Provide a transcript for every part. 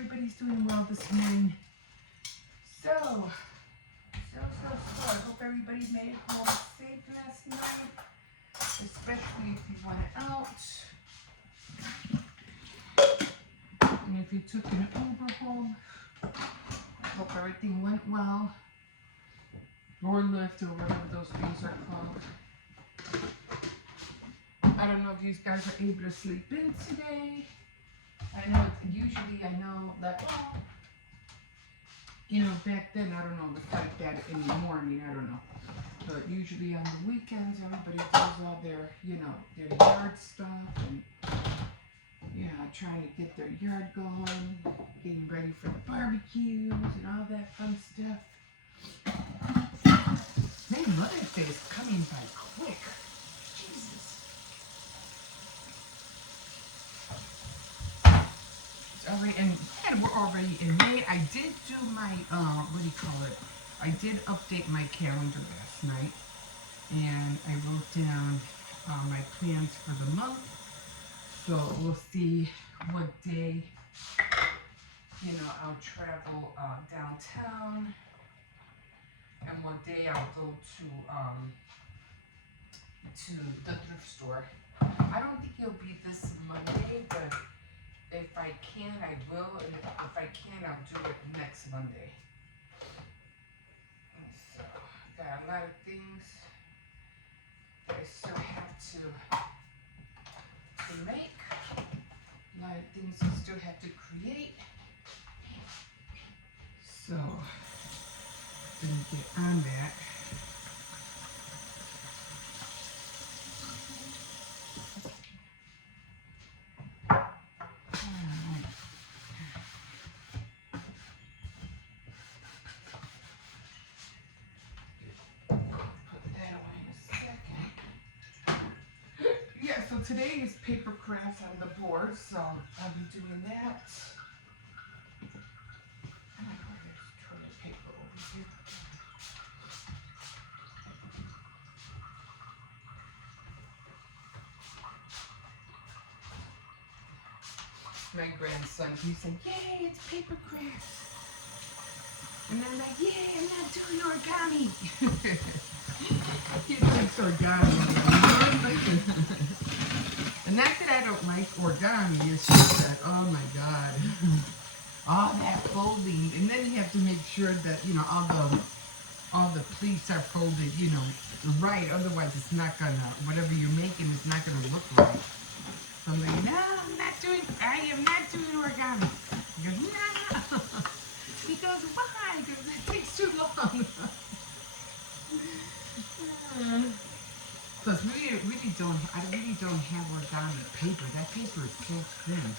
everybody's doing well this morning. So I hope everybody made it home safe last night, especially if you went out. And if you took an Uber home, I hope everything went well. Or Lyft, or whatever those things are called. I don't know if you guys are able to sleep in today. I know that, back then, I don't know, it's like that anymore. I mean, I don't know. But usually on the weekends, everybody does all their, their yard stuff and, trying to get their yard going, getting ready for the barbecues and all that fun stuff. Man, Mother's Day is coming by quick. Jesus. Already, and we're already in May. I did do my, I did update my calendar last night, and I wrote down my plans for the month. So we'll see what day, I'll travel downtown, and what day I'll go to the thrift store. I don't think it'll be this Monday, but if I can, I will. And if I can, I'll do it next Monday. And so, got a lot of things that I still have to make. A lot of things I still have to create. So, gonna get on that. So today is paper crafts on the board, so I'll be doing that. There's toilet paper over here. My grandson, he said, "Yay, it's paper crafts." And I'm like, "Yay, I'm not doing origami." He likes origami. And not that I don't like origami, it's just that, oh my God, all that folding, and then you have to make sure that, all the pleats are folded, right, otherwise it's not gonna, whatever you're making is not gonna look right. So I'm like, no, I am not doing origami. He goes, no. He goes, why? Because it takes too long. Plus, I really don't have origami paper. That paper is so thin.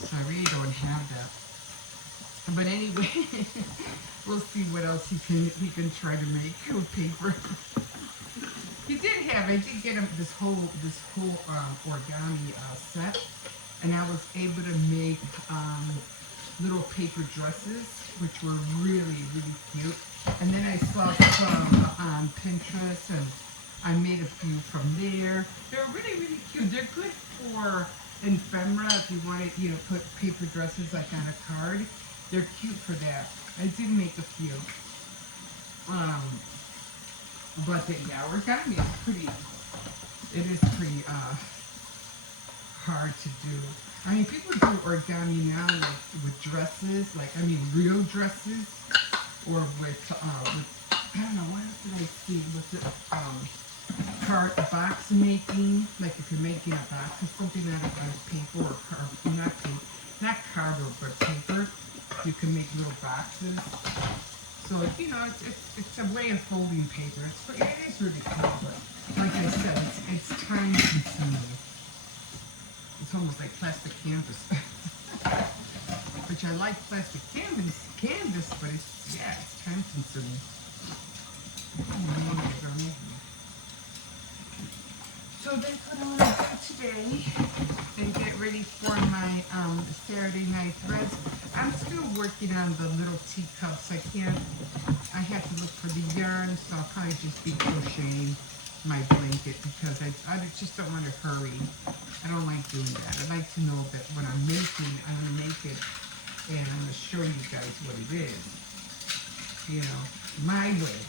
So I really don't have that. But anyway, we'll see what else he can try to make with paper. I did get him this whole origami set, and I was able to make little paper dresses, which were really, really cute. And then I saw some on Pinterest, and I made a few from there. They're really, really cute. They're good for ephemera if you want to, put paper dresses like on a card. They're cute for that. I did make a few. But the origami is pretty hard to do. I mean, people do origami now with dresses, real dresses, or with I don't know, what else did I see? With the box making, like if you're making a box or something out of paper or not cardboard, but paper, you can make little boxes. So, it's a way of folding paper. It is really cool, but like I said, it's time consuming. It's almost like plastic canvas. Which I like plastic canvas, but it's time consuming. So that's what I want to do today and get ready for my Saturday night threads. I'm still working on the little teacups. I have to look for the yarn, so I'll probably just be crocheting my blanket because I just don't want to hurry. I don't like doing that. I like to know that when I'm making, I'm going to make it and I'm going to show you guys what it is. You know, my way.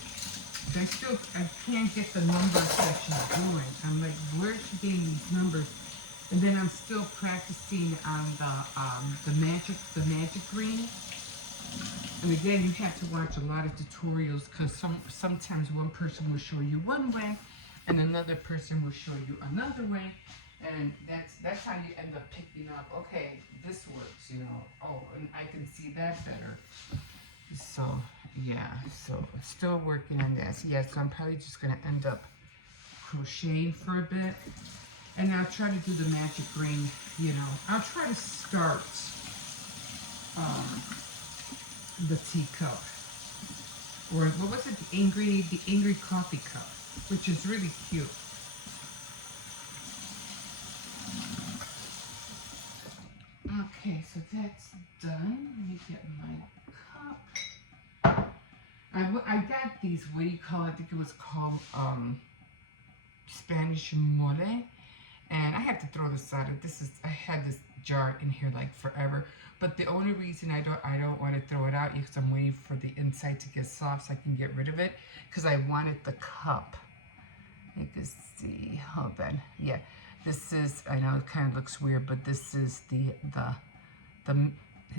I can't get the number section going. I'm like, where's she getting these numbers? And then I'm still practicing on the magic green. And again, you have to watch a lot of tutorials because sometimes one person will show you one way, and another person will show you another way, and that's how you end up picking up. Okay, this works, you know. Oh, and I can see that better. So yeah, so still working on this. Yeah, so I'm probably just gonna end up crocheting for a bit, and I'll try to do the magic green. You know, I'll try to start the teacup, or what was it? The angry coffee cup, which is really cute. Okay, so that's done. Let me get my cup. I got these, what do you call it? I think it was called Spanish mole. And I have to throw this out. I had this jar in here like forever. But the only reason I don't want to throw it out is because I'm waiting for the inside to get soft so I can get rid of it. Because I wanted the cup. You can see. Hold on. Yeah. This is, I know it kind of looks weird, but this is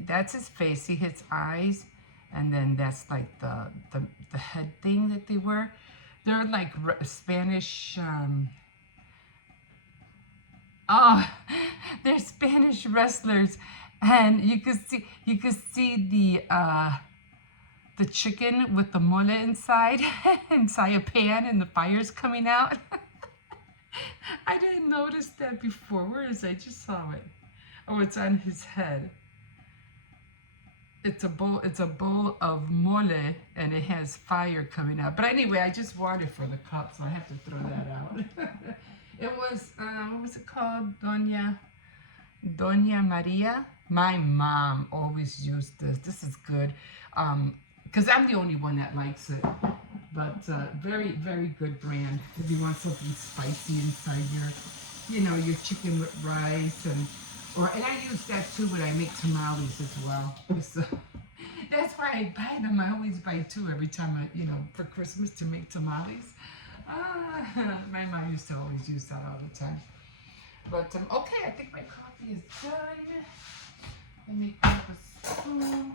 that's his face. See his eyes? And then that's like the head thing that they wear. They're like Spanish, they're Spanish wrestlers. And you can see the chicken with the mole inside, inside a pan, and the fire's coming out. I didn't notice that before. Where is it? I just saw it. Oh, it's on his head. It's a bowl of mole, and it has fire coming out. But anyway, I just wanted for the cup, so I have to throw that out. It was, what was it called? Doña Maria. My mom always used this. This is good. Because I'm the only one that likes it. But very, very good brand. If you want something spicy inside your chicken with rice and I use that too when I make tamales as well. So that's why I buy them. I always buy two every time for Christmas to make tamales. My mom used to always use that all the time. But okay, I think my coffee is done. Let me grab a spoon.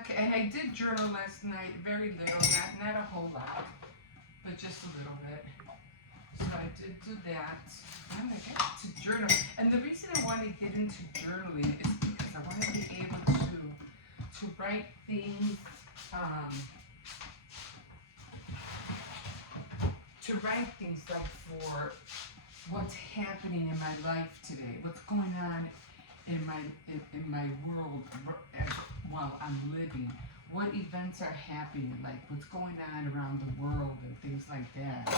Okay, and I did journal last night, very little, not a whole lot, but just a little bit. So I did do that. I'm going to get to journal. And the reason I want to get into journaling is because I want to be able to write things, like for what's happening in my life today, what's going on in my world while I'm living, what events are happening, like what's going on around the world and things like that.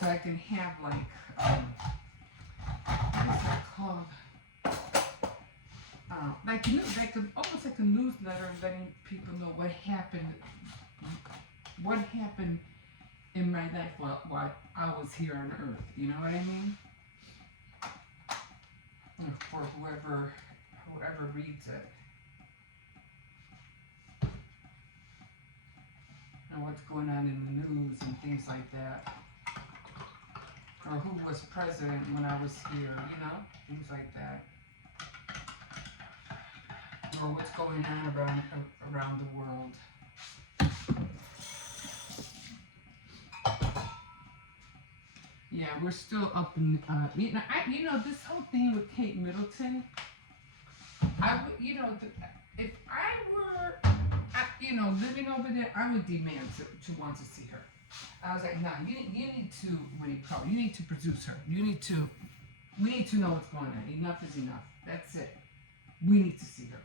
So I can have like, what's that called? Almost like a newsletter, letting people know what happened in my life while I was here on Earth. You know what I mean? For whoever reads it. And what's going on in the news and things like that. Or who was president when I was here, things like that. Or what's going on around the world. Yeah, we're still up in, this whole thing with Kate Middleton, if I were, living over there, I would demand to want to see her. I was like, nah, you need to, you need to produce her. We need to know what's going on. Enough is enough. That's it. We need to see her.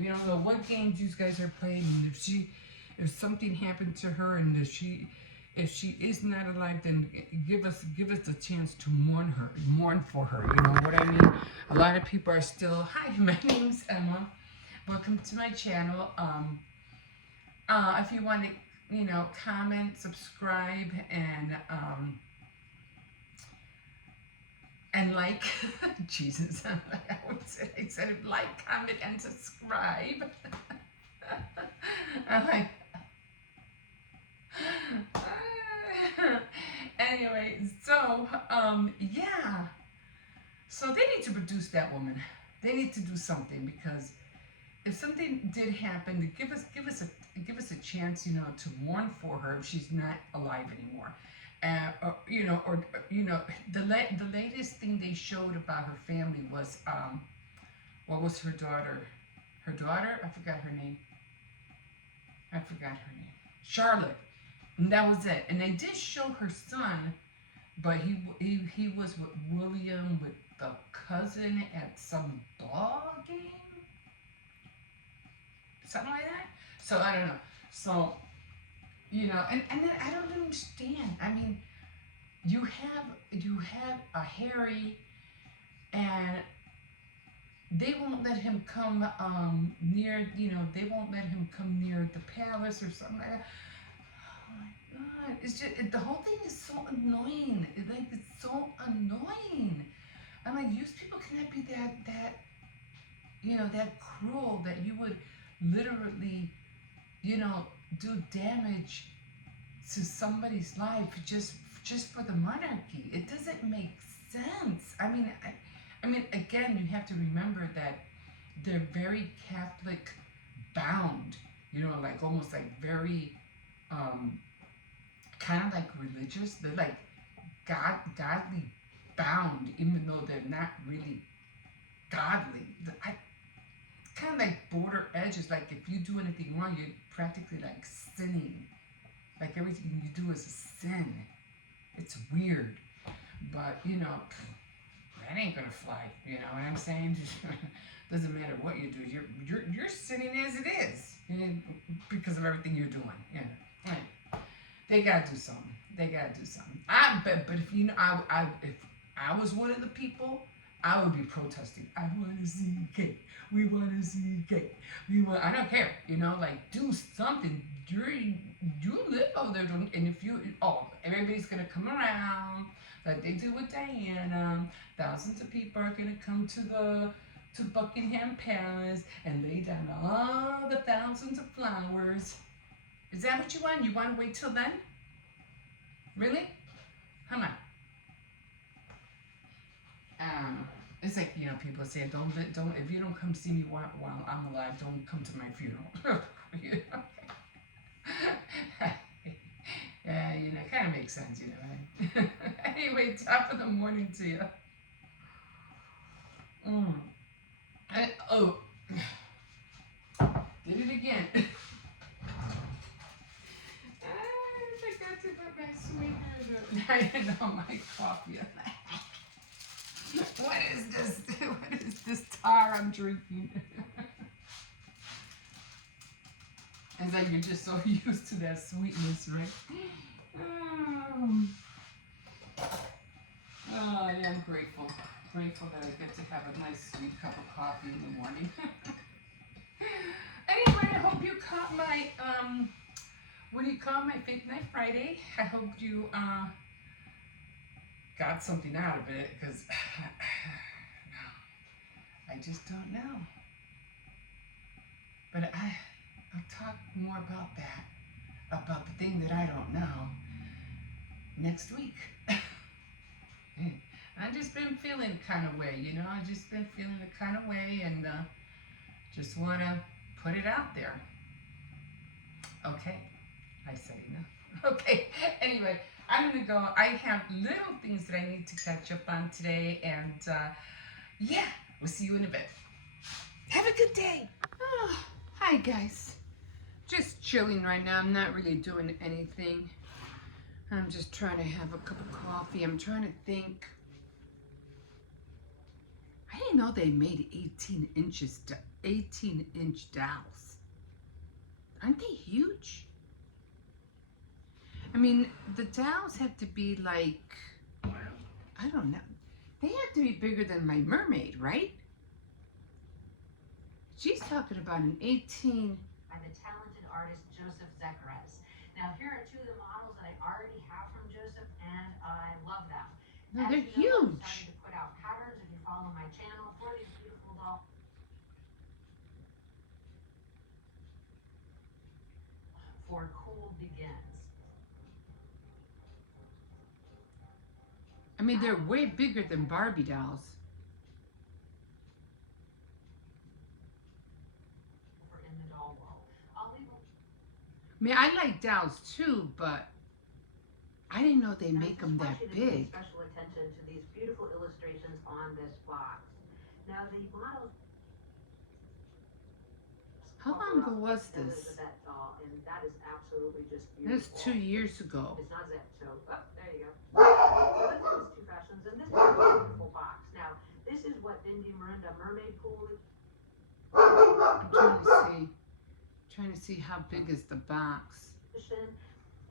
We don't know what games you guys are playing, and if something happened to her, and if she if she is not alive, then give us a chance to mourn for her. You know what I mean? A lot of people are still. Hi, my name's Emma. Welcome to my channel. If you want to, you know, comment, subscribe, and like. Jesus, I said it, like, comment, and subscribe. I'm like. Anyway, so yeah. So they need to produce that woman. They need to do something, because if something did happen, to give us a chance, you know, to mourn for her if she's not alive anymore. You know, the latest thing they showed about her family was what was her daughter? Her daughter, I forgot her name. Charlotte. And that was it. And they did show her son, but he was with William, with the cousin at some ball game, something like that. So I don't know. So, you know, and then I don't understand. I mean, you have a Harry, and they won't let him come near. You know, they won't let him come near the palace or something like that. Oh my God! It's just the whole thing is so annoying. It's so annoying. I'm like, you people cannot be that you know, that cruel that you would literally, you know, do damage to somebody's life just for the monarchy. It doesn't make sense. I mean, again, you have to remember that they're very Catholic bound. You know, like almost like very kind of like religious. They're like godly bound, even though they're not really godly. Kind of like border edges. Like if you do anything wrong, you're practically like sinning. Like everything you do is a sin. It's weird, but you know, that ain't gonna fly. You know what I'm saying? Doesn't matter what you do. You're sinning as it is, because of everything you're doing. Yeah, right. They gotta do something. But if you know, if I was one of the people, I would be protesting. I want to see cake. We want to see cake. I don't care. You know, like do something. You live over there, and if you everybody's gonna come around like they do with Diana. Thousands of people are gonna come to Buckingham Palace and lay down all the thousands of flowers. Is that what you want? You want to wait till then? Really? Come on. It's like, you know, people say, don't, if you don't come see me while I'm alive, don't come to my funeral. You know? Yeah, you know, it kind of makes sense, you know, right? Anyway, top of the morning to you. Did it again. I forgot to put my sweetener. I know my coffee. What is this? What is this tar I'm drinking? It's like you're just so used to that sweetness, right? Oh, yeah, I'm grateful. Grateful that I get to have a nice sweet cup of coffee in the morning. Anyway, I hope you caught my, what do you call my Fake Night Friday? I hope you, got something out of it, because I just don't know. But I'll talk more about that, about the thing that I don't know, next week. I've just been feeling kind of way, you know. I've just been feeling a kind of way, and just want to put it out there. Okay, I say no. Okay, anyway, I'm going to go. I have little things that I need to catch up on today, and yeah, we'll see you in a bit. Have a good day. Oh, hi, guys. Just chilling right now. I'm not really doing anything. I'm just trying to have a cup of coffee. I'm trying to think. I didn't know they made 18-inch dowels. Aren't they huge? I mean, the dolls have to be like, I don't know. They have to be bigger than my mermaid, right? She's talking about an 18. By the talented artist Joseph Zechariah. Now, here are two of the models that I already have from Joseph, and I love them. No, As they're you know, I'm huge. starting to put out patterns if you follow my channel for these beautiful dolls. For Cool Begins. I mean, they're way bigger than Barbie dolls. In the doll world. I'll leave I mean, I like dolls too, but I didn't know they make them that big. Special attention to these beautiful illustrations on this box. Now the model. How long ago was this? Elizabeth doll, and that is absolutely just That's beautiful. 2 years ago. It's not zip, so there you go. So let's do these two fashions, and this is a beautiful box. Now this is what Bindi Miranda Mermaid Pool. I'm trying to see how big is the box.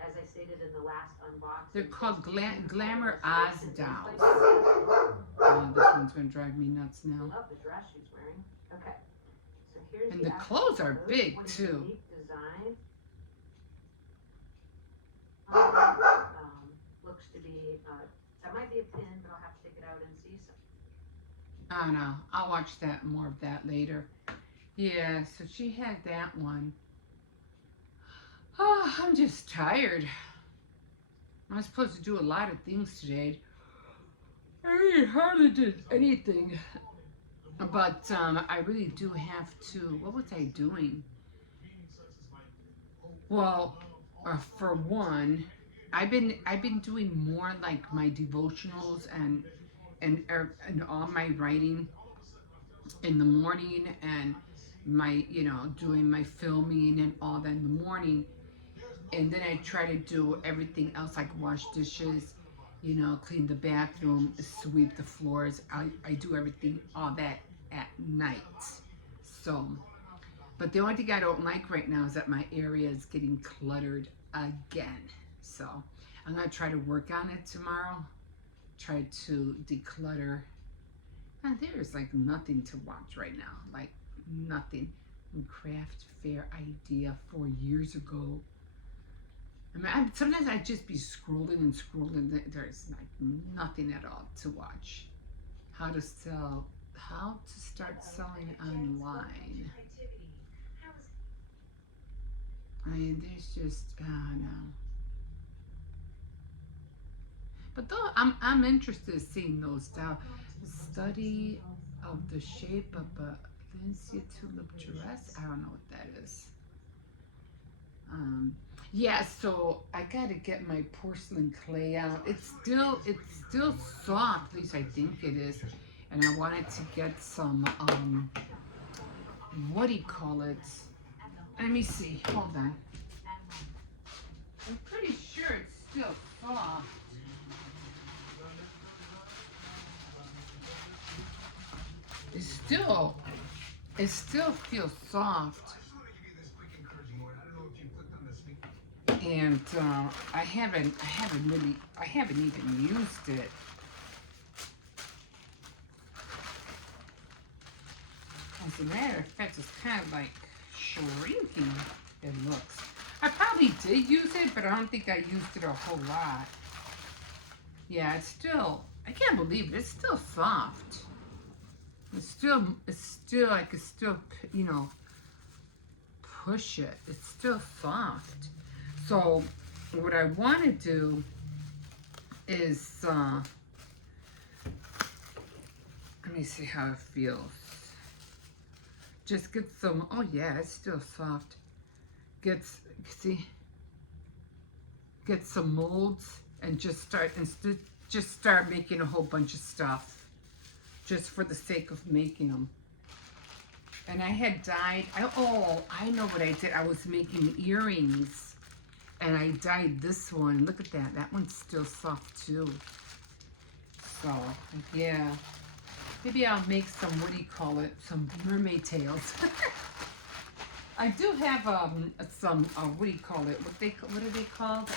As I stated in the last unboxing, they're called Glamour Oz dolls. Oh, this one's gonna drive me nuts now. I love the dress she's wearing. Okay, so here's and the clothes are big too. Design. Looks to be that might be a pin, but I'll have to take it out and see some. I don't know. I'll watch that more of that later. Yeah, so she had that one. Oh, I'm just tired. I was supposed to do a lot of things today. I hardly did anything. But I really do have to. What was I doing? Well, for one, I've been doing more like my devotionals and all my writing in the morning, and my doing my filming and all that in the morning. And then I try to do everything else, like wash dishes, clean the bathroom, sweep the floors. I do everything, all that at night. So, but the only thing I don't like right now is that my area is getting cluttered again. So I'm going to try to work on it tomorrow. Try to declutter. And there's like nothing to watch right now. Like nothing. Craft fair idea 4 years ago. I mean, sometimes I just be scrolling and scrolling. There's like nothing at all to watch. How to start selling online. I mean, there's just, no. But though I'm interested in seeing those down. Study of the shape of a Valencia tulip dress. I don't know what that is. Yeah, so I gotta get my porcelain clay out. It's still soft, at least I think it is. And I wanted to get some what do you call it? Let me see. Hold on. I'm pretty sure it's still soft. It still feels soft. And I haven't even used it. As a matter of fact, it's kind of like shrinking, it looks. I probably did use it, but I don't think I used it a whole lot. Yeah, it's still, I can't believe it, it's still soft. It's still, I could still, push it. It's still soft. So what I want to do is, let me see how it feels. Just get some, oh yeah, it's still soft. Get some molds and just start making a whole bunch of stuff, just for the sake of making them. And I had dyed, I know what I did. I was making earrings, and I dyed this one. Look at that. That one's still soft too. So, yeah. Maybe I'll make some, what do you call it? Some mermaid tails. I do have some what do you call it? What are they called?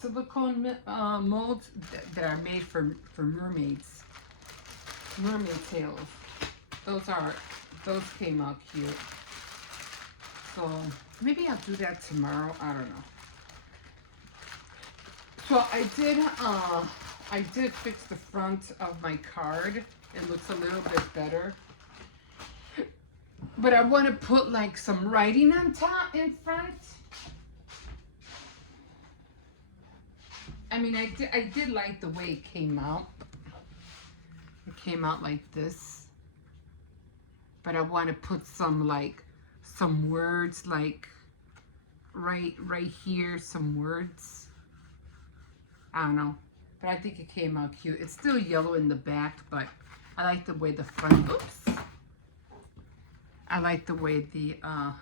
Silicone molds that are made for mermaids. Mermaid tails. Those came out cute. So maybe I'll do that tomorrow. I don't know. So I did fix the front of my card. It looks a little bit better. But I want to put like some writing on top in front. I mean, I did like the way it came out. It came out like this. But I want to put some words like right here, some words. I don't know. But I think it came out cute. It's still yellow in the back, but I like the way the front, oops. I like the way the, oh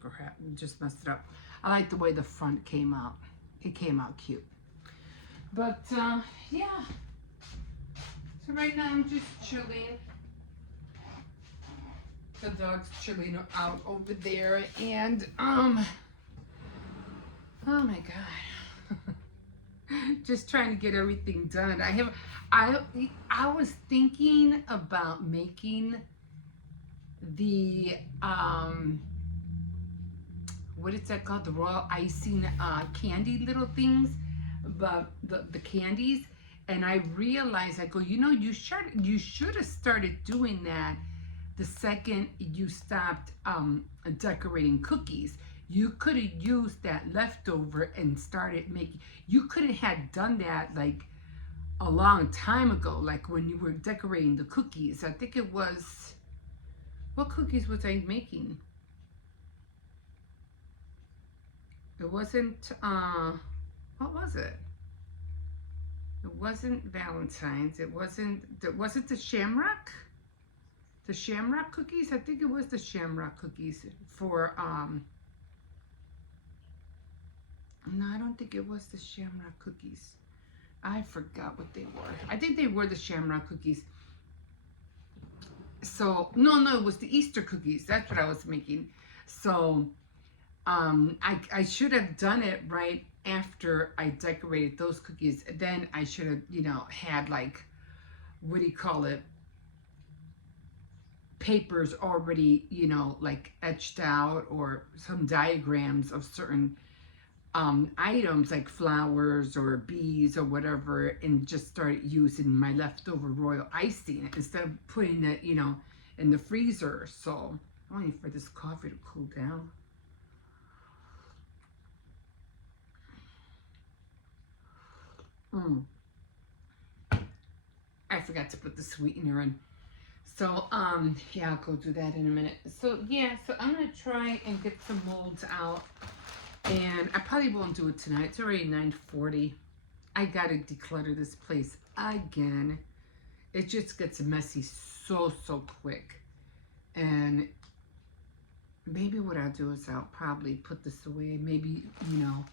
crap, just messed it up. I like the way the front came out. It came out cute. But, yeah. So right now I'm just chilling. The dog's chilling out over there. And, oh my God. Just trying to get everything done. I was thinking about making the what is that called, the royal icing candy little things, but the candies, and I realized, I go, you know, you should have started doing that the second you stopped decorating cookies. You could have used that leftover and started making, you could have had done that like a long time ago, like when you were decorating the cookies. I think it was, what cookies was I making? It wasn't, what was it? It wasn't Valentine's. It wasn't the Shamrock? The Shamrock cookies? I think it was the Shamrock cookies for, no, I don't think it was the Shamrock cookies. I forgot what they were. I think they were the Shamrock cookies. So, no, it was the Easter cookies. That's what I was making. So, I should have done it right after I decorated those cookies. Then I should have, you know, had like, what do you call it? Papers already, you know, like etched out, or some diagrams of certain items like flowers or bees or whatever, and just started using my leftover royal icing instead of putting it, you know, in the freezer. So I'm waiting for this coffee to cool down. I forgot to put the sweetener in. So, yeah, I'll go do that in a minute. So, yeah, so I'm going to try and get some molds out. And I probably won't do it tonight. It's already 9:40. I got to declutter this place again. It just gets messy so quick. And maybe what I'll do is I'll probably put this away. Maybe, you know,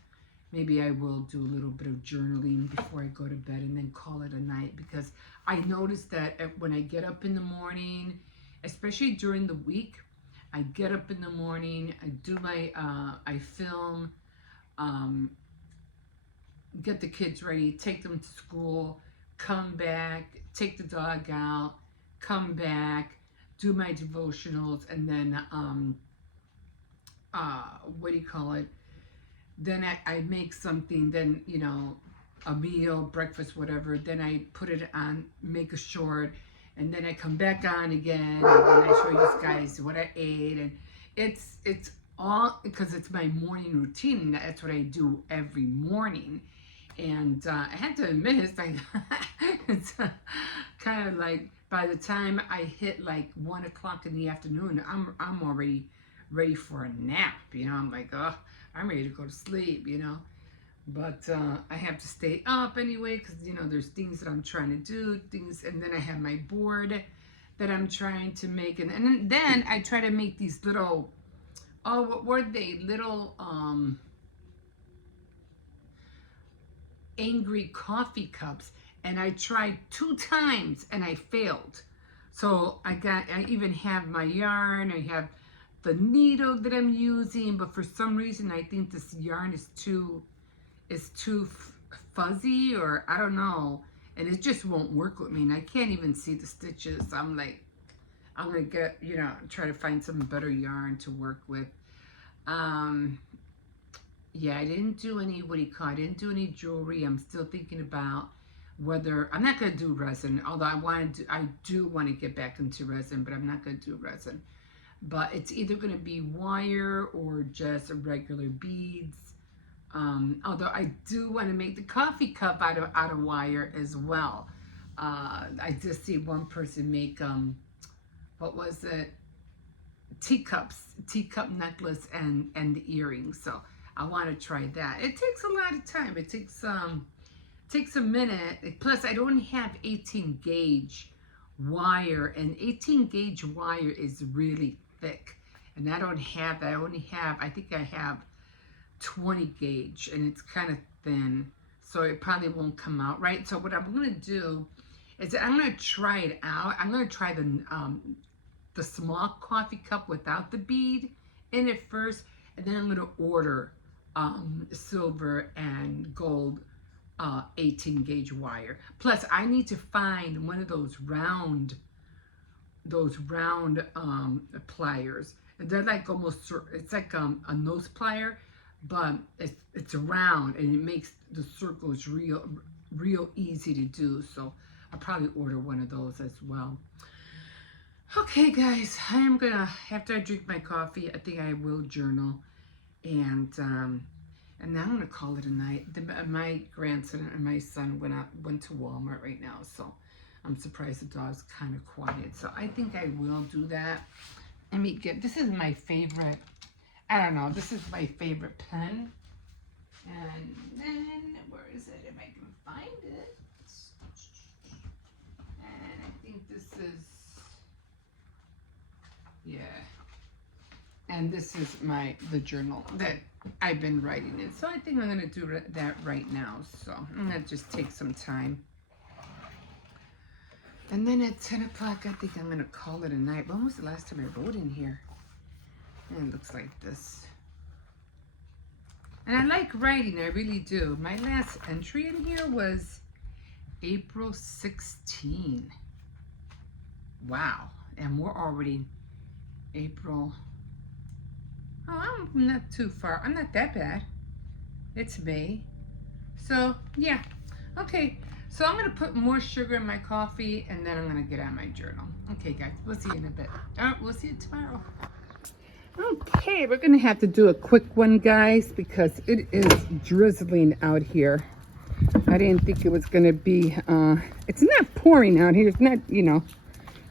maybe I will do a little bit of journaling before I go to bed and then call it a night. Because I noticed that when I get up in the morning, especially during the week, I get up in the morning, I do my, I film, get the kids ready, take them to school, come back, take the dog out, come back, do my devotionals, and then, what do you call it? Then I make something, then, you know, a meal, breakfast, whatever, then I put it on, make a short, and then I come back on again, and then I show you guys what I ate, and it's all, because it's my morning routine, and that's what I do every morning. And I had to admit, it's like, it's kind of like, by the time I hit like 1 o'clock in the afternoon, I'm already ready for a nap, you know. I'm like, oh, I'm ready to go to sleep, you know. But I have to stay up anyway, because, you know, there's things that I'm trying to do, things, and then I have my board that I'm trying to make, and then I try to make these little, oh, what were they? Little angry coffee cups, and I tried 2 times and I failed. So I even have my yarn, I have the needle that I'm using, but for some reason I think this yarn is too fuzzy, or I don't know, and it just won't work with me, and I can't even see the stitches. I'm like, I'm gonna get, you know, try to find some better yarn to work with. Yeah, I didn't do any, I didn't do any jewelry. I'm still thinking about whether, I'm not gonna do resin, although I do want to get back into resin, but I'm not gonna do resin. But it's either gonna be wire or just regular beads. Although I do want to make the coffee cup out of wire as well. I just see one person make what was it? Teacup necklace and the earrings. So I want to try that. It takes a lot of time. It takes a minute. Plus, I don't have 18 gauge wire, and 18 gauge wire is really thick, and I don't have that. I think I have 20 gauge, and it's kind of thin, so it probably won't come out right. So what I'm going to do is I'm going to try it out. I'm going to try the small coffee cup without the bead in it first, and then I'm going to order silver and gold 18 gauge wire. Plus, I need to find one of those round pliers. They're like almost, it's like a nose plier, but it's round, and it makes the circles real easy to do. So I'll probably order one of those as well. Okay, guys, I am gonna, after I drink my coffee, I think I will journal, and now I'm gonna call it a night. My grandson and my son went to Walmart right now, so I'm surprised the dog's kind of quiet. So I think I will do that. Let me get, this is my favorite, I don't know, this is my favorite pen. And then, where is it, if I can find it? And I think this is, yeah. And this is the journal that I've been writing in. So I think I'm gonna do that right now. So I'm gonna just take some time. And then at 10 o'clock, I think I'm gonna call it a night. When was the last time I wrote in here? And it looks like this. And I like writing, I really do. My last entry in here was April 16. Wow. And we're already April. Oh, I'm not too far. I'm not that bad. It's May. So, yeah. Okay. So I'm going to put more sugar in my coffee, and then I'm going to get out my journal. Okay, guys. We'll see you in a bit. All right. We'll see you tomorrow. Okay. We're going to have to do a quick one, guys, because it is drizzling out here. I didn't think it was going to be, it's not pouring out here. It's not, you know,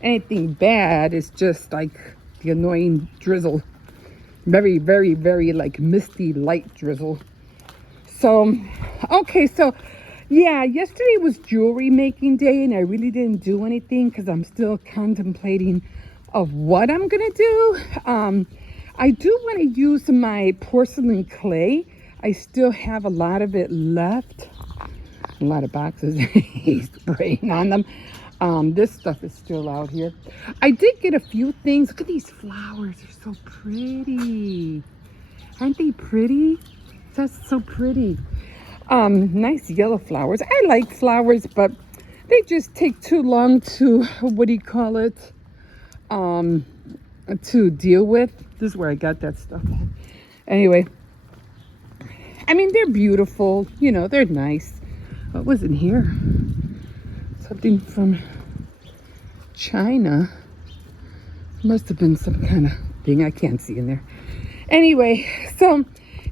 anything bad. It's just like the annoying drizzle. Very, very, very like misty light drizzle. So, okay, so yeah, yesterday was jewelry making day, and I really didn't do anything because I'm still contemplating of what I'm gonna do. I do want to use my porcelain clay. I still have a lot of it left. A lot of boxes. He's spraying on them. This stuff is still out here. I did get a few things. Look at these flowers. They're so pretty. Aren't they pretty? That's so pretty. Nice yellow flowers. I like flowers, but they just take too long to, what do you call it? To deal with. This is where I got that stuff. Anyway. I mean, they're beautiful. You know, they're nice. What was in here? Something from China. Must have been some kind of thing I can't see in there. Anyway, so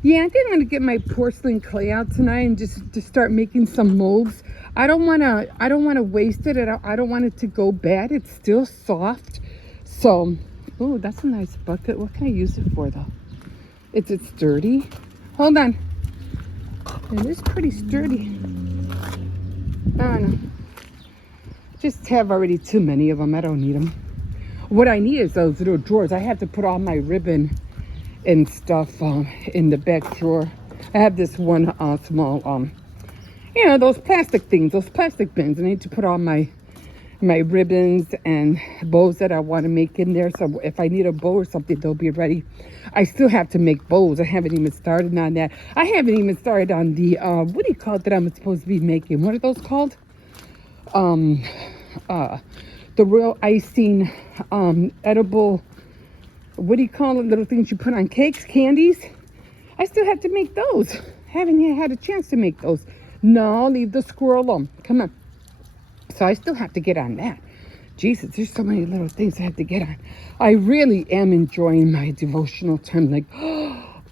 yeah, I think I'm gonna get my porcelain clay out tonight and just start making some molds. I don't wanna waste it. I don't want it to go bad. It's still soft. So, oh, that's a nice bucket. What can I use it for though? It's sturdy. Hold on. It is pretty sturdy. I don't know. Just have already too many of them. I don't need them. What I need is those little drawers. I have to put all my ribbon and stuff in the back drawer. I have this one small, you know, those plastic things, those plastic bins. I need to put all my my ribbons and bows that I want to make in there. So if I need a bow or something, they'll be ready. I still have to make bows. I haven't even started on that. I haven't even started on the what do you call it that I'm supposed to be making? What are those called? The royal icing, edible, what do you call it? Little things you put on cakes, candies. I still have to make those. Haven't yet had a chance to make those. No, leave the squirrel alone. Come on. So I still have to get on that. Jesus, there's so many little things I have to get on. I really am enjoying my devotional time. Like,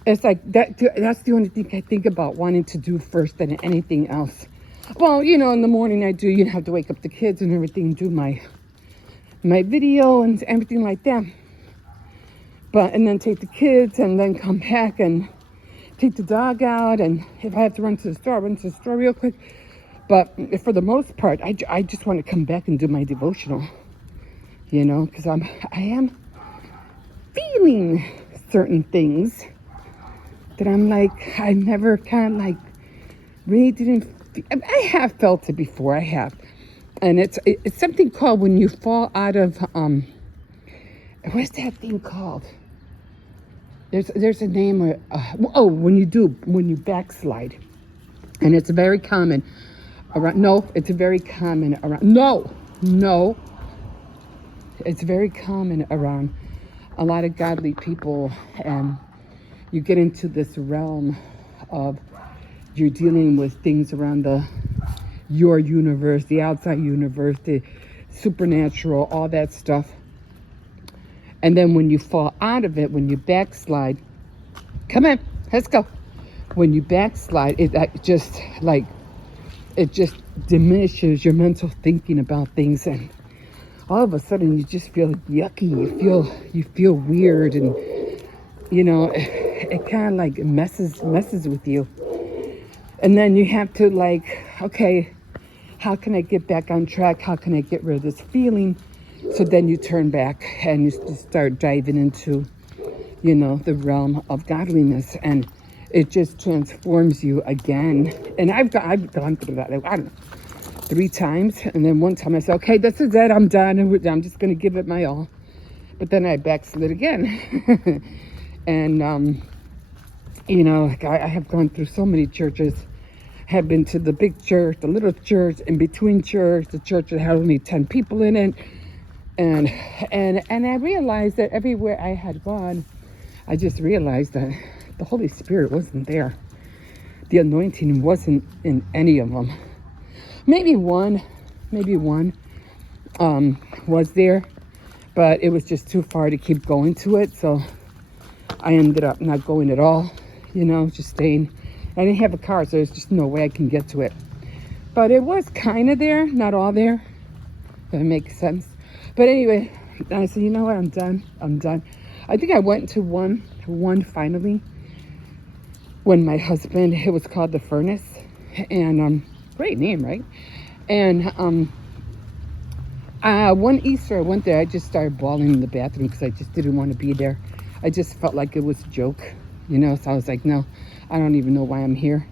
it's like that. That's the only thing I think about wanting to do first than anything else. Well, you know, in the morning I do, you have to wake up the kids and everything, do my video and everything like that. But, and then take the kids and then come back and take the dog out. And if I have to run to the store, I'll run to the store real quick. But for the most part, I just want to come back and do my devotional, you know, because I am feeling certain things that I'm like, I never kind of like really didn't. I have felt it before. I have, and it's something called when you fall out of what's that thing called? There's a name. When you backslide, and it's very common. It's very common around. It's very common around a lot of godly people, and you get into this realm of you're dealing with things around your universe, the outside universe, the supernatural, all that stuff. And then when you fall out of it, when you backslide, come on, let's go. When you backslide, it just diminishes your mental thinking about things, and all of a sudden you just feel yucky. You feel weird, and you know, it kind of like messes with you. And then you have to like, okay, how can I get back on track? How can I get rid of this feeling? So then you turn back and you start diving into, you know, the realm of godliness, and it just transforms you again. And I've gone through that, I don't know, 3 times. And then one time I said, okay, this is it. I'm done. I'm just going to give it my all. But then I backslid again. And, you know, I have gone through so many churches. Have been to the big church, the little church, in between church, the church that had only 10 people in it. And I realized that everywhere I had gone, I just realized that the Holy Spirit wasn't there. The anointing wasn't in any of them. Maybe one was there, but it was just too far to keep going to it. So I ended up not going at all, you know, just staying. I didn't have a car, so there's just no way I can get to it. But it was kind of there, not all there, if that makes sense. But anyway, I said, you know what, I'm done. I think I went to one finally when my husband, it was called The Furnace, and great name, right? And one Easter I went there, I just started bawling in the bathroom because I just didn't want to be there. I just felt like it was a joke, you know, so I was like, no, I don't even know why I'm here.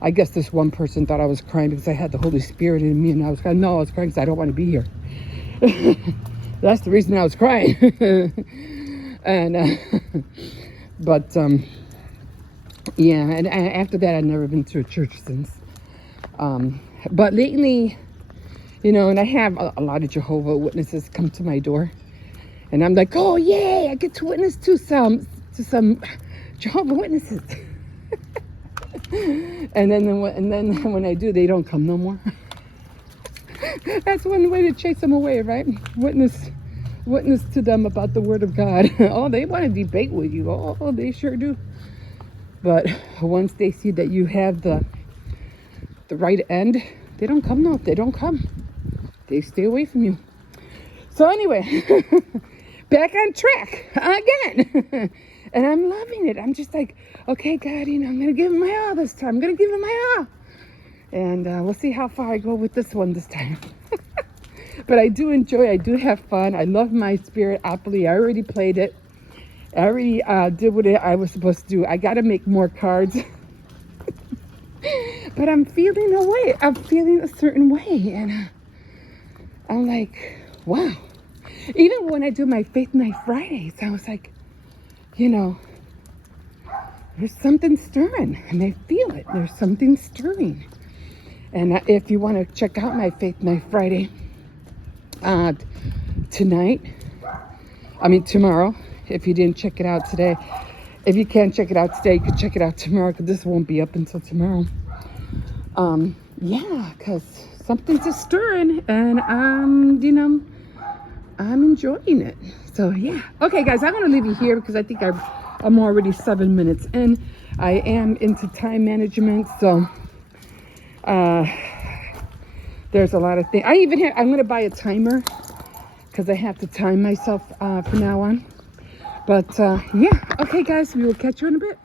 I guess this one person thought I was crying because I had the Holy Spirit in me, and I was crying. No, I was crying because I don't want to be here. That's the reason I was crying. And but yeah, and after that I've never been to a church since. But lately, you know, and I have a lot of Jehovah's Witnesses come to my door, and I'm like, oh yay, I get to witness to some Jehovah's Witnesses. and then when I do, they don't come no more. That's one way to chase them away, right? Witness to them about the Word of God. Oh, they want to debate with you. Oh, they sure do. But once they see that you have the right end, they don't come. No, they don't come. They stay away from you. So anyway, back on track again. And I'm loving it. I'm just like, okay, God, you know, I'm going to give him my all this time. I'm going to give him my all. And we'll see how far I go with this one this time. But I do enjoy, I do have fun. I love my Spiritopoly. I already played it. I already did what I was supposed to do. I got to make more cards. But I'm feeling a way. I'm feeling a certain way. And I'm like, wow. Even when I do my Faith Night Fridays, I was like, you know, there's something stirring, and I feel it. There's something stirring. And if you want to check out my Faith Night Friday tomorrow, if you didn't check it out today, if you can't check it out today, you can check it out tomorrow, because this won't be up until tomorrow. Yeah, because something's just stirring, and I'm enjoying it. So yeah. Okay, guys, I'm gonna leave you here because I think I'm already 7 minutes in. I am into time management, so there's a lot of things. I'm gonna buy a timer because I have to time myself from now on. But yeah, okay, guys, we will catch you in a bit.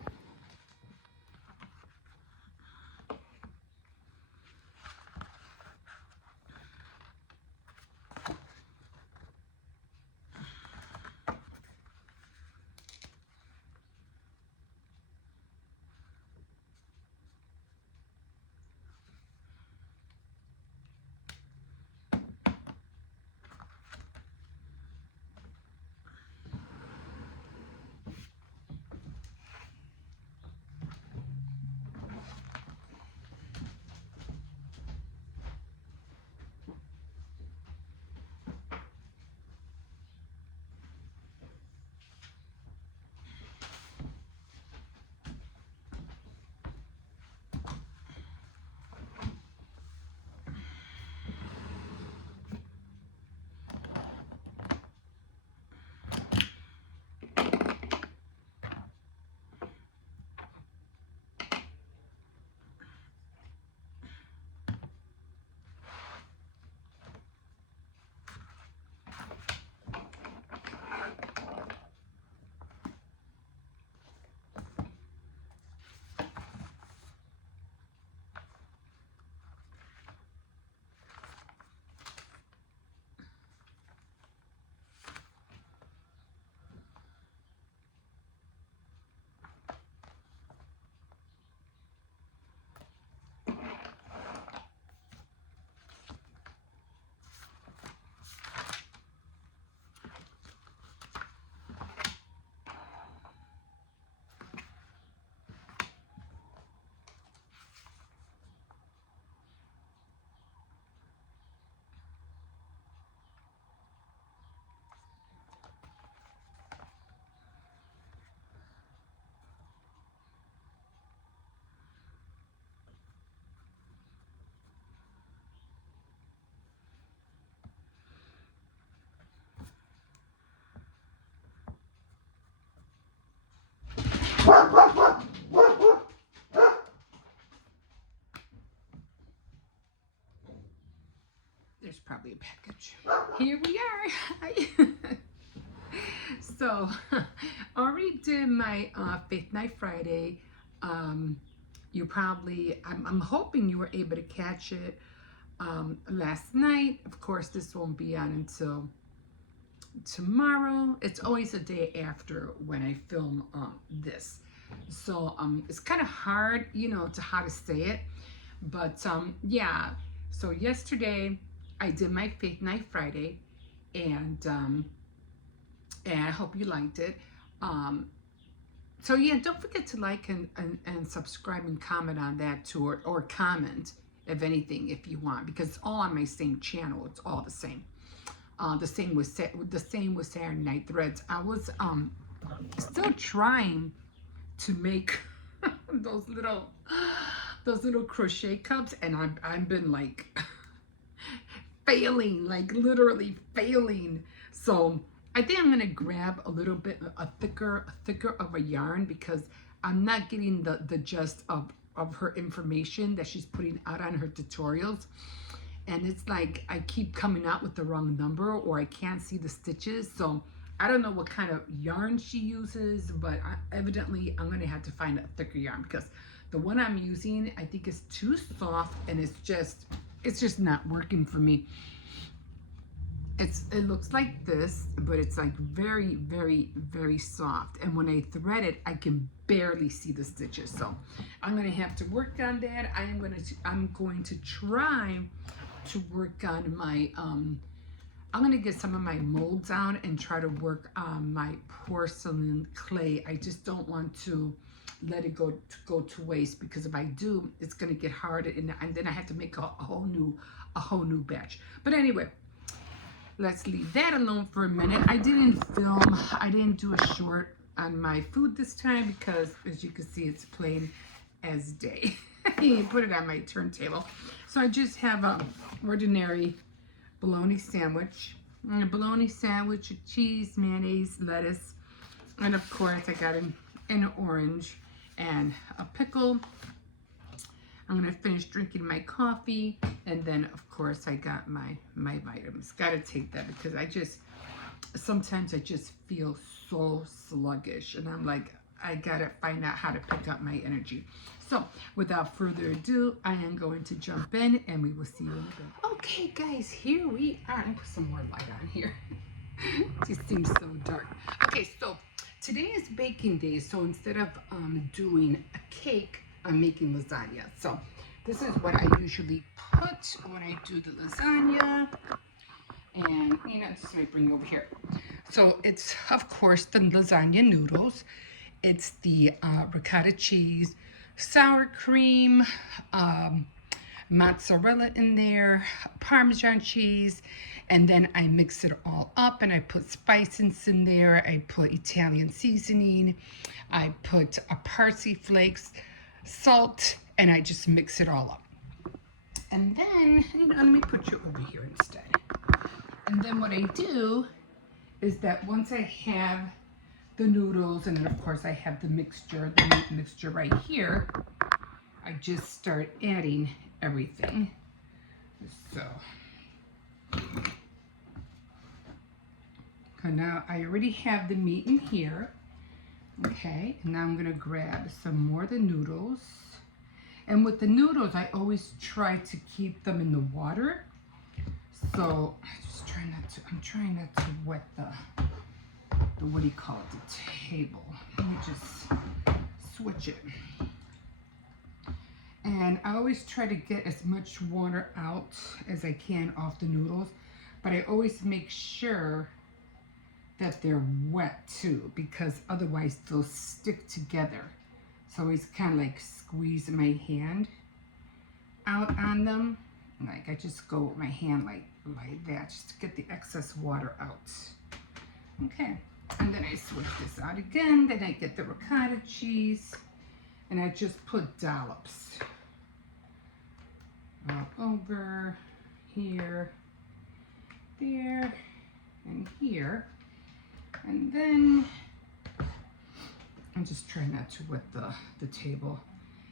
There's probably a package. Here we are. So, already did my Faith Night Friday. I'm hoping you were able to catch it last night. Of course, this won't be on until tomorrow. It's always a day after when I film this. So it's kind of hard, to how to say it. But yeah. So yesterday I did my Faith Night Friday, and I hope you liked it. So yeah, don't forget to like and subscribe and comment on that too, or comment if anything if you want, because it's all on my same channel. It's all the same. The same with Saturday Night Threads. I was still trying to make those little crochet cups, and I've been like failing, like literally failing. So I think I'm gonna grab a little bit thicker of a yarn, because I'm not getting the gist of her information that she's putting out on her tutorials. And it's like I keep coming out with the wrong number, or I can't see the stitches. So I don't know what kind of yarn she uses, but evidently I'm gonna have to find a thicker yarn, because the one I'm using, I think, is too soft, and it's just not working for me. It looks like this, but it's like very, very, very soft. And when I thread it, I can barely see the stitches. So I'm gonna have to work on that. I'm going to try to work on my I'm gonna get some of my molds out and try to work on my porcelain clay. I just don't want to let it go to waste, because if I do, it's gonna get harder, and then I have to make a whole new batch. But anyway, let's leave that alone for a minute. I didn't do a short on my food this time because, as you can see, it's plain as day. I didn't put it on my turntable. So I just have a ordinary bologna sandwich. And a bologna sandwich with cheese, mayonnaise, lettuce, and of course I got an orange and a pickle. I'm gonna finish drinking my coffee, and then of course I got my vitamins. Gotta take that because sometimes I just feel so sluggish, and I'm like, I gotta find out how to pick up my energy. So without further ado, I am going to jump in, and we will see you in a bit. Okay guys, here we are. Let me put some more light on here. It just seems so dark. Okay, so today is baking day, so instead of doing a cake, I'm making lasagna. So this is what I usually put when I do the lasagna. And, just let me bring it over here. So it's, of course, the lasagna noodles. It's the ricotta cheese, sour cream, mozzarella in there, Parmesan cheese, and then I mix it all up and I put spices in there. I put Italian seasoning. I put parsley flakes, salt, and I just mix it all up. And then, let me put you over here instead. And then what I do is that once I have the noodles, and then of course I have the meat mixture right here, I just start adding everything. So now I already have the meat in here. Okay, and now I'm gonna grab some more of the noodles. And with the noodles, I always try to keep them in the water. So I'm trying not to wet the what do you call it, the table. Let me just switch it. And I always try to get as much water out as I can off the noodles, but I always make sure that they're wet too, because otherwise they'll stick together. So I always kind of like squeeze my hand out on them. Like I just go with my hand like that, just to get the excess water out. Okay, and then I switch this out again. Then I get the ricotta cheese, and I just put dollops all over here, there, and here. And then I'm just trying not to wet the table.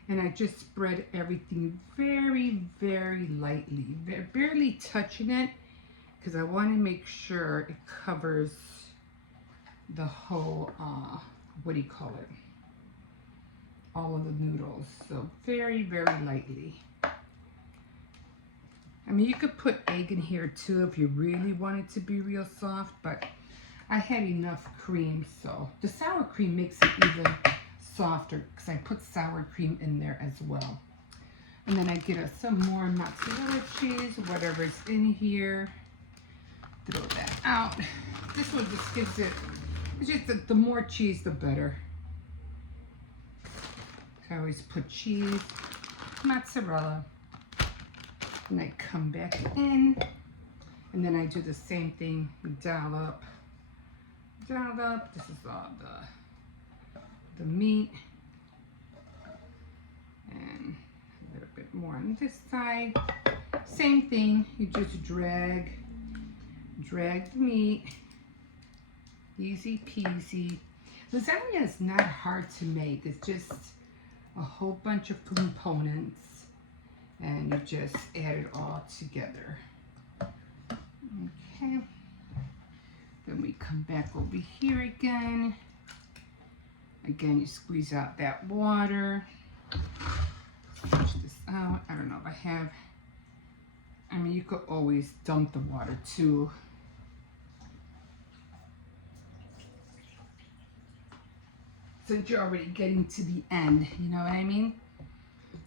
And I just spread everything very, very lightly, barely touching it, because I want to make sure it covers the whole, what do you call it? All of the noodles. So very, very lightly. I mean, you could put egg in here too if you really want it to be real soft, but I had enough cream, so the sour cream makes it even softer because I put sour cream in there as well. And then I get some more mozzarella cheese, whatever's in here. Throw that out. This one just gives it, it's just the more cheese, the better. So I always put cheese, mozzarella, and I come back in, and then I do the same thing, dollop. This is all the meat, and a little bit more on this side. Same thing, you just drag the meat, easy peasy. Lasagna is not hard to make. It's just a whole bunch of components, and you just add it all together. Okay. Then we come back over here again. Again, you squeeze out that water. Switch this out. I don't know if I have, I mean, you could always dump the water too. Since you're already getting to the end, you know what I mean?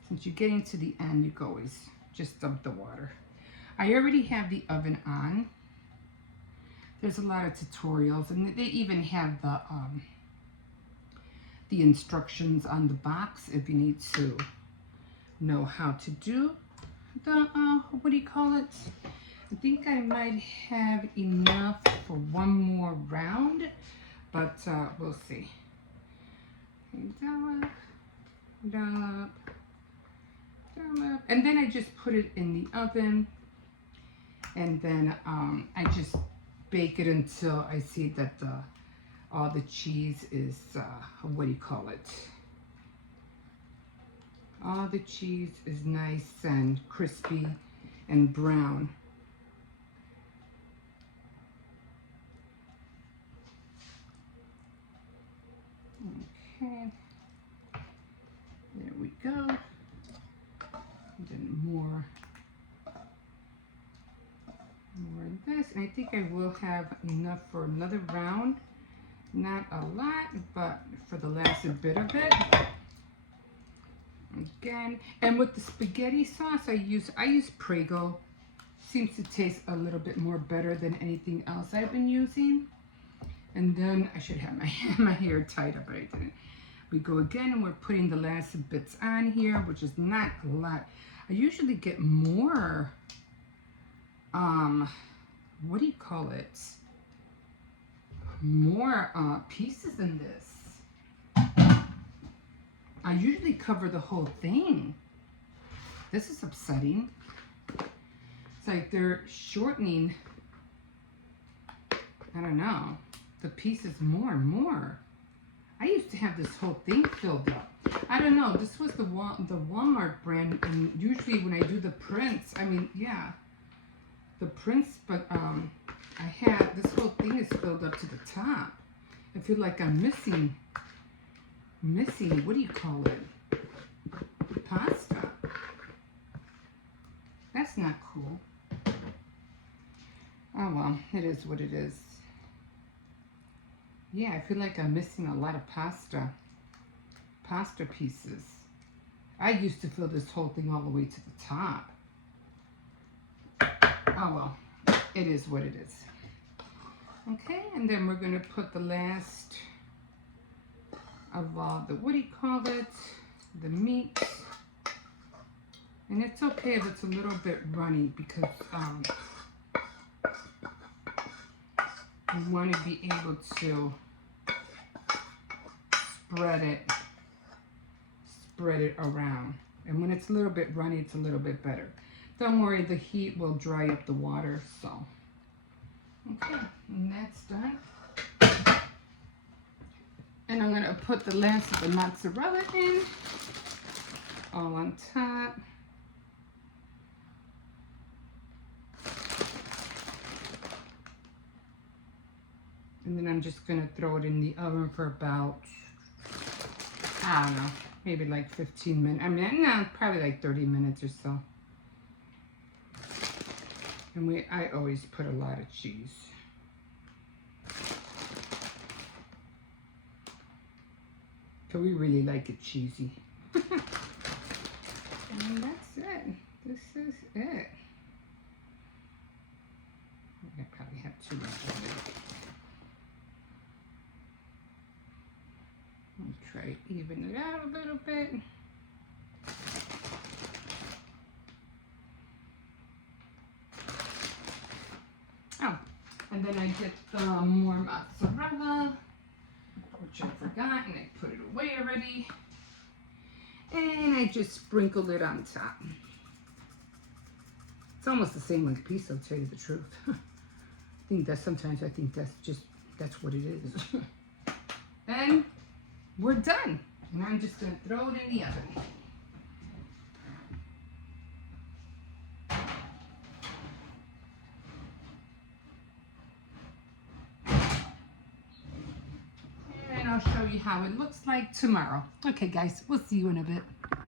Since you're getting to the end, you can always just dump the water. I already have the oven on. There's a lot of tutorials, and they even have the instructions on the box if you need to know how to do the what do you call it? I think I might have enough for one more round, but we'll see. Dollop, dollop, dollop, and then I just put it in the oven, and then I just bake it until I see that all the cheese is what do you call it? All the cheese is nice and crispy and brown. Okay, there we go. And then more of this, and I think I will have enough for another round. Not a lot, but for the last bit of it. Again, and with the spaghetti sauce, I use Prego. Seems to taste a little bit more better than anything else I've been using. And then I should have my hair tied up, but I didn't. We go again, and we're putting the last bits on here, which is not a lot. I usually get more, what do you call it? More pieces in this. I usually cover the whole thing. This is upsetting. It's like they're shortening, I don't know, the pieces more and more. I used to have this whole thing filled up. I don't know, this was the Walmart brand, and usually when I do the prints, I mean, yeah, the prints, but I have, this whole thing is filled up to the top. I feel like I'm missing, what do you call it? Pasta. That's not cool. Oh well, it is what it is. Yeah, I feel like I'm missing a lot of pasta pieces. I used to fill this whole thing all the way to the top. Oh well, it is what it is. Okay, and then we're gonna put the last of all the, what do you call it? The meat. And it's okay if it's a little bit runny, because you want to be able to spread it around. And when it's a little bit runny, it's a little bit better. Don't worry, the heat will dry up the water, so. Okay, and that's done. And I'm gonna put the last of the mozzarella in, all on top. And then I'm just gonna throw it in the oven for about, I don't know, maybe like 15 minutes. I mean, no, probably like 30 minutes or so. And I always put a lot of cheese. So we really like it cheesy. And that's it. This is it. I probably have too much of it. I'll try to even it out a little bit. Oh, and then I get more mozzarella, which I forgot, and I put it away already. And I just sprinkle it on top. It's almost the same like pizza, to tell you the truth. I think that's what it is. And we're done. And I'm just gonna throw it in the oven. And I'll show you how it looks like tomorrow. Okay guys, we'll see you in a bit.